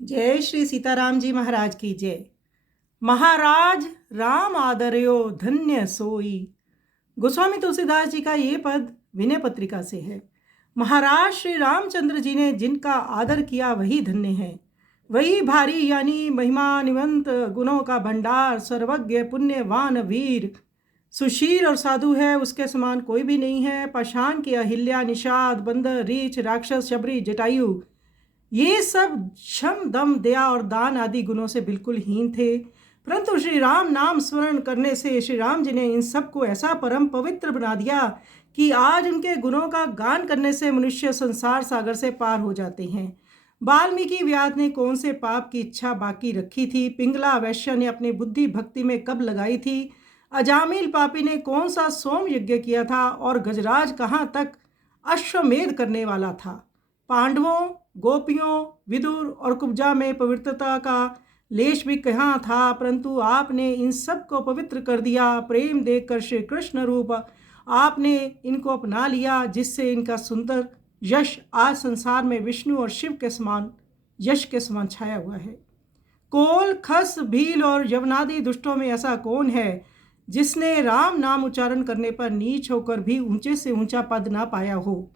जय श्री सीताराम जी महाराज की जय। महाराज राम आदर्यो धन्य सोई। गोस्वामी तुलसीदास जी का ये पद विनय पत्रिका से है। महाराज श्री रामचंद्र जी ने जिनका आदर किया वही धन्य है। वही भारी यानी महिमानिवंत गुणों का भंडार, सर्वज्ञ पुण्यवान वीर, सुशील और साधु है, उसके समान कोई भी नहीं है। पाषाण की अहिल्या, निषाद, बंदर, रीछ, राक्षस, शबरी, जटायु, ये सब क्षम, दम, दया और दान आदि गुणों से बिल्कुल हीन थे। परंतु श्री राम नाम स्मरण करने से श्री राम जी ने इन सब को ऐसा परम पवित्र बना दिया कि आज उनके गुणों का गान करने से मनुष्य संसार सागर से पार हो जाते हैं। वाल्मीकि व्यास ने कौन से पाप की इच्छा बाकी रखी थी? पिंगला वैश्य ने अपनी बुद्धि भक्ति में कब लगाई थी? अजामिल पापी ने कौन सा सोम यज्ञ किया था? और गजराज कहाँ तक अश्वमेध करने वाला था? पांडवों, गोपियों, विदुर और कुब्जा में पवित्रता का लेश भी कहाँ था? परंतु आपने इन सब को पवित्र कर दिया। प्रेम देखकर श्री कृष्ण रूप आपने इनको अपना लिया, जिससे इनका सुंदर यश आज संसार में विष्णु और शिव के समान यश के समान छाया हुआ है। कोल, खस, भील और यवनादि दुष्टों में ऐसा कौन है जिसने राम नाम उच्चारण करने पर नीच होकर भी ऊंचे से ऊंचा पद ना पाया हो?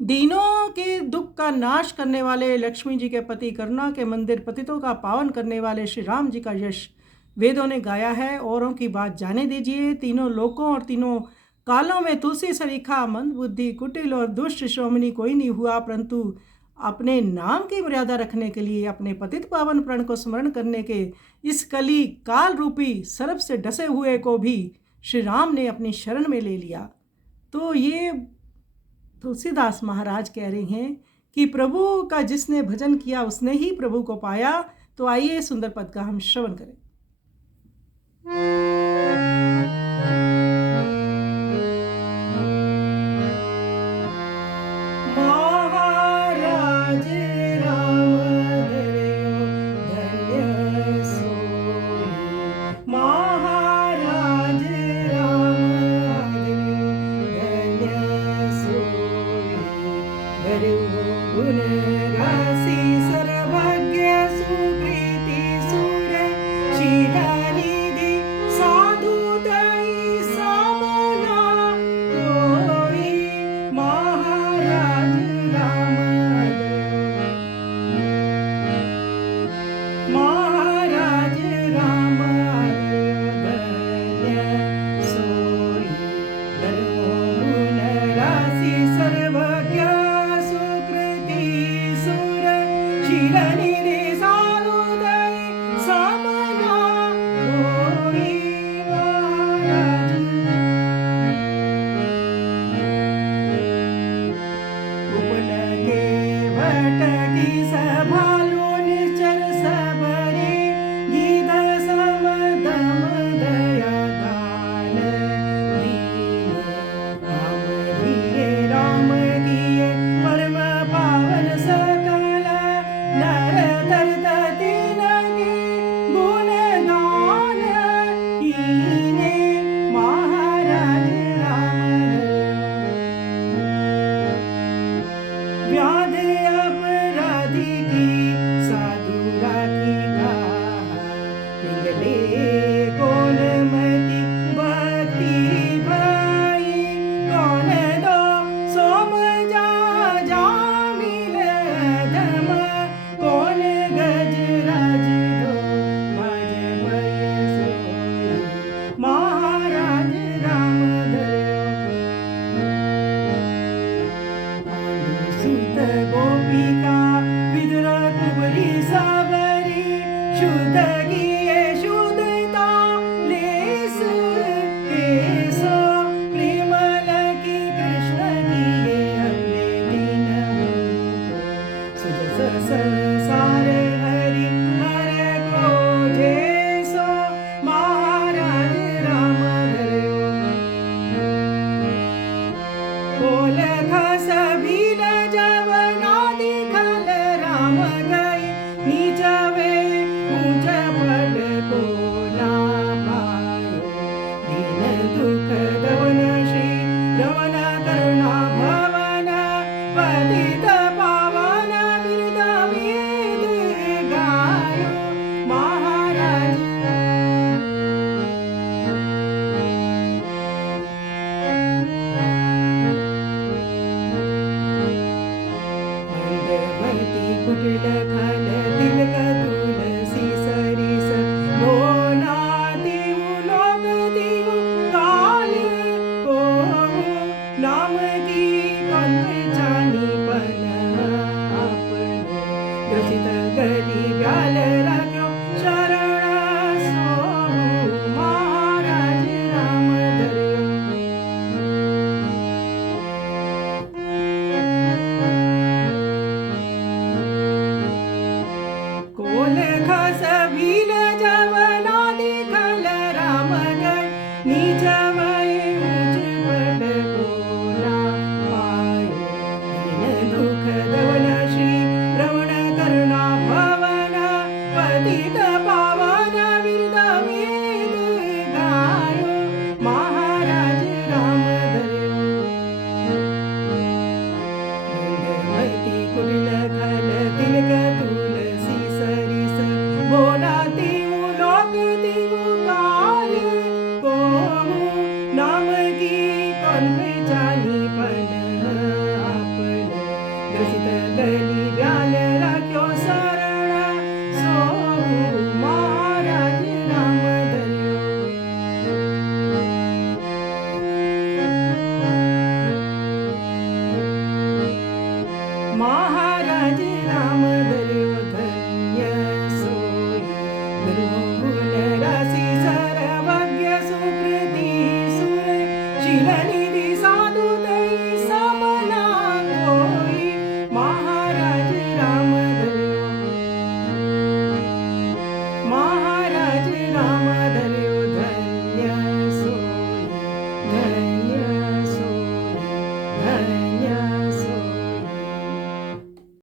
दीनों के दुख का नाश करने वाले लक्ष्मी जी के पति, करुणा के मंदिर, पतितों का पावन करने वाले श्री राम जी का यश वेदों ने गाया है। औरों की बात जाने दीजिए। तीनों लोकों और तीनों कालों में तुलसी सरीखा, मंदबुद्धि, कुटिल और दुष्ट श्रोमणी कोई नहीं हुआ, परंतु अपने नाम की मर्यादा रखने के लिए, अपने पतित पावन प्रण को स्मरण करने के इस कली काल रूपी सर्प से डसे हुए को भी श्री राम ने अपनी शरण में ले लिया। तो ये तुलसीदास महाराज कह रहे हैं कि प्रभु का जिसने भजन किया उसने ही प्रभु को पाया। तो आइए सुंदर पद का हम श्रवण करें। महाराज राम धर्यो धन्य सोई। महाराज राम धन्य सोई। गुण राशि सर्वज्ञ सुकृति सुर शीलनिधि साधु दयी समना कोई। महाराज राम महाराज राम धन्य सोई। गुण राशि सर्वज्ञ शीलनिधि साधु दयी समना कोई। महाराज उपल के भट की सभालो निश्चर सबरी गीत समदम दया दान दीने। राम किए राम किए परम पावन सकल नर तरतति लगे गुण गान कीने। महाराज राम व्याध अपराधी की साधु राखी गाह। पिंगले कौन मति भक्ति भाई, कौन दो सोम जा मिल धम। कौन गजराज दो भज भय सोई। महाराज राम सुत गोपिका विदुर कुबरी सबरी शुद्ध किए शुद्धता लेस केस। प्रेमल की कृष्ण किए अपने दीन सुजस संसार हरि हर को जैसो। महाराज राम धर्यो कोल खस भील जवनादि खल राम गए नीच वे ऊंच पद को ना पायो। दीन दुख दवन श्री रमन करुणा भवन पतित पावन बिरद कुटिल खल दिल